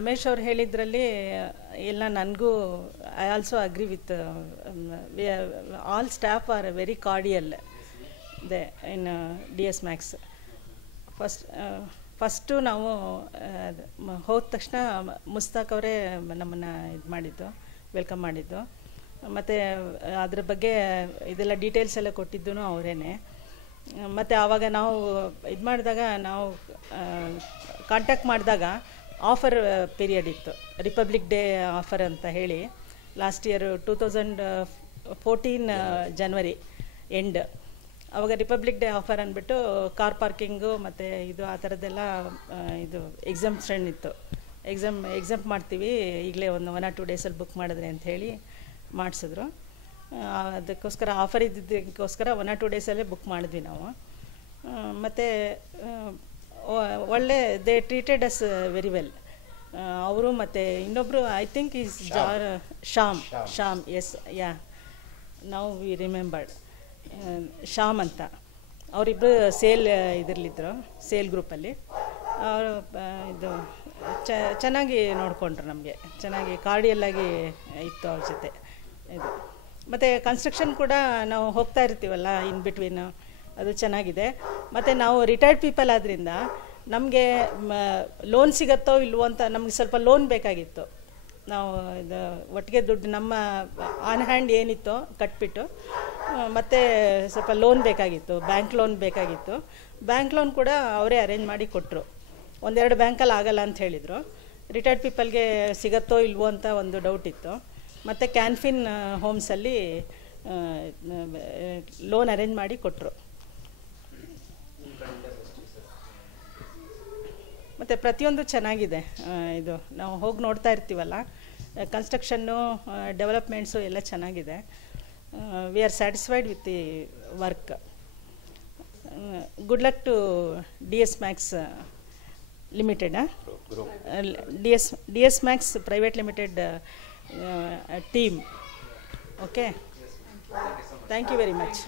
ರಮೇಶ್ ಅವ್ರು ಹೇಳಿದ್ರಲ್ಲಿ ಎಲ್ಲ ನನಗೂ I also agree with all staff are very cordial they in DS Max. First ನಾವು ಹೋದ ತಕ್ಷಣ ಮುಸ್ತಾಕ್ ಅವರೇ ನಮ್ಮನ್ನು ಇದು ಮಾಡಿದ್ದು, ವೆಲ್ಕಮ್ ಮಾಡಿದ್ದು. ಮತ್ತು ಅದ್ರ ಬಗ್ಗೆ ಇದೆಲ್ಲ ಡೀಟೇಲ್ಸ್ ಎಲ್ಲ ಕೊಟ್ಟಿದ್ದು ಅವರೇ. ಮತ್ತು ಆವಾಗ ನಾವು ಇದು ಮಾಡಿದಾಗ, ನಾವು ಕಾಂಟ್ಯಾಕ್ಟ್ ಮಾಡಿದಾಗ ಆಫರ್ ಪೀರಿಯಡ್ ಇತ್ತು, ರಿಪಬ್ಲಿಕ್ ಡೇ ಆಫರ್ ಅಂತ ಹೇಳಿ. ಲಾಸ್ಟ್ ಇಯರ್ 2014 ಜನವರಿ ಎಂಡ್, ಆವಾಗ ರಿಪಬ್ಲಿಕ್ ಡೇ ಆಫರ್ ಅಂದ್ಬಿಟ್ಟು ಕಾರ್ ಪಾರ್ಕಿಂಗು ಮತ್ತು ಇದು ಆ ಥರದ್ದೆಲ್ಲ ಇದು ಎಕ್ಸಾಮ್ಷನ್ ಇತ್ತು. ಎಕ್ಸಾಮ್ ಮಾಡ್ತೀವಿ ಈಗಲೇ ಒಂದು 1 or 2 ಡೇಸಲ್ಲಿ ಬುಕ್ ಮಾಡಿದ್ರೆ ಅಂತ ಹೇಳಿ ಮಾಡಿಸಿದ್ರು. ಅದಕ್ಕೋಸ್ಕರ ಆಫರ್ ಇದ್ದಿದ್ದಕ್ಕೋಸ್ಕರ 1 or 2 ಡೇಸಲ್ಲೇ ಬುಕ್ ಮಾಡಿದ್ವಿ ನಾವು. ಮತ್ತು ಒಳ್ಳೆ they treated us very well. ಅವರು ಮತ್ತು ಇನ್ನೊಬ್ಬರು I think is Shyam as ಯಾ ನೌ ವಿ ರಿಮೆಂಬರ್ಡ್, ಶ್ಯಾಮ್ ಅಂತ. ಅವರಿಬ್ಬರು ಇದರಲ್ಲಿದ್ದರು, ಸೇಲ್ ಗ್ರೂಪಲ್ಲಿ. ಅವರು ಇದು ಚೆನ್ನಾಗಿ ನೋಡಿಕೊಂಡ್ರು, ನಮಗೆ ಚೆನ್ನಾಗಿ ಕಾರ್ಡಿಯಲ್ಲಾಗಿ ಇತ್ತು ಅವ್ರ ಜೊತೆ ಇದು. ಮತ್ತು ಕನ್ಸ್ಟ್ರಕ್ಷನ್ ಕೂಡ ನಾವು ಹೋಗ್ತಾ ಇರ್ತೀವಲ್ಲ ಇನ್ ಬಿಟ್ವೀನು, ಅದು ಚೆನ್ನಾಗಿದೆ. ಮತ್ತು ನಾವು ರಿಟೈರ್ಡ್ ಪೀಪಲ್ ಆದ್ದರಿಂದ ನಮಗೆ ಲೋನ್ ಸಿಗುತ್ತೋ ಇಲ್ವೋ ಅಂತ ನಮಗೆ ಸ್ವಲ್ಪ ಲೋನ್ ಬೇಕಾಗಿತ್ತು. ನಾವು ಇದು ಒಟ್ಟಿಗೆ ದುಡ್ಡು ನಮ್ಮ ಆನ್ ಹ್ಯಾಂಡ್ ಏನಿತ್ತೋ ಕಟ್ಬಿಟ್ಟು, ಮತ್ತು ಸ್ವಲ್ಪ ಲೋನ್ ಬೇಕಾಗಿತ್ತು, ಬ್ಯಾಂಕ್ ಲೋನ್ ಬೇಕಾಗಿತ್ತು. ಬ್ಯಾಂಕ್ ಲೋನ್ ಕೂಡ ಅವರೇ ಅರೇಂಜ್ ಮಾಡಿ ಕೊಟ್ಟರು. 1-2 ಬ್ಯಾಂಕಲ್ಲಿ ಆಗಲ್ಲ ಅಂತ ಹೇಳಿದರು. ರಿಟೈರ್ಡ್ ಪೀಪಲ್ಗೆ ಸಿಗುತ್ತೋ ಇಲ್ವೋ ಅಂತ ಒಂದು ಡೌಟ್ ಇತ್ತು. ಮತ್ತು ಕ್ಯಾನ್ಫಿನ್ ಹೋಮ್ಸಲ್ಲಿ ಲೋನ್ ಅರೇಂಜ್ ಮಾಡಿ ಕೊಟ್ಟರು. ಮತ್ತು ಪ್ರತಿಯೊಂದು ಚೆನ್ನಾಗಿದೆ. ಇದು ನಾವು ಹೋಗಿ ನೋಡ್ತಾ ಇರ್ತೀವಲ್ಲ, ಕನ್ಸ್ಟ್ರಕ್ಷನ್ನು, ಡೆವಲಪ್ಮೆಂಟ್ಸು ಎಲ್ಲ ಚೆನ್ನಾಗಿದೆ. We are satisfied with the work. Good luck to DS Max limited, DS Max private limited team. Okay, thank you very much.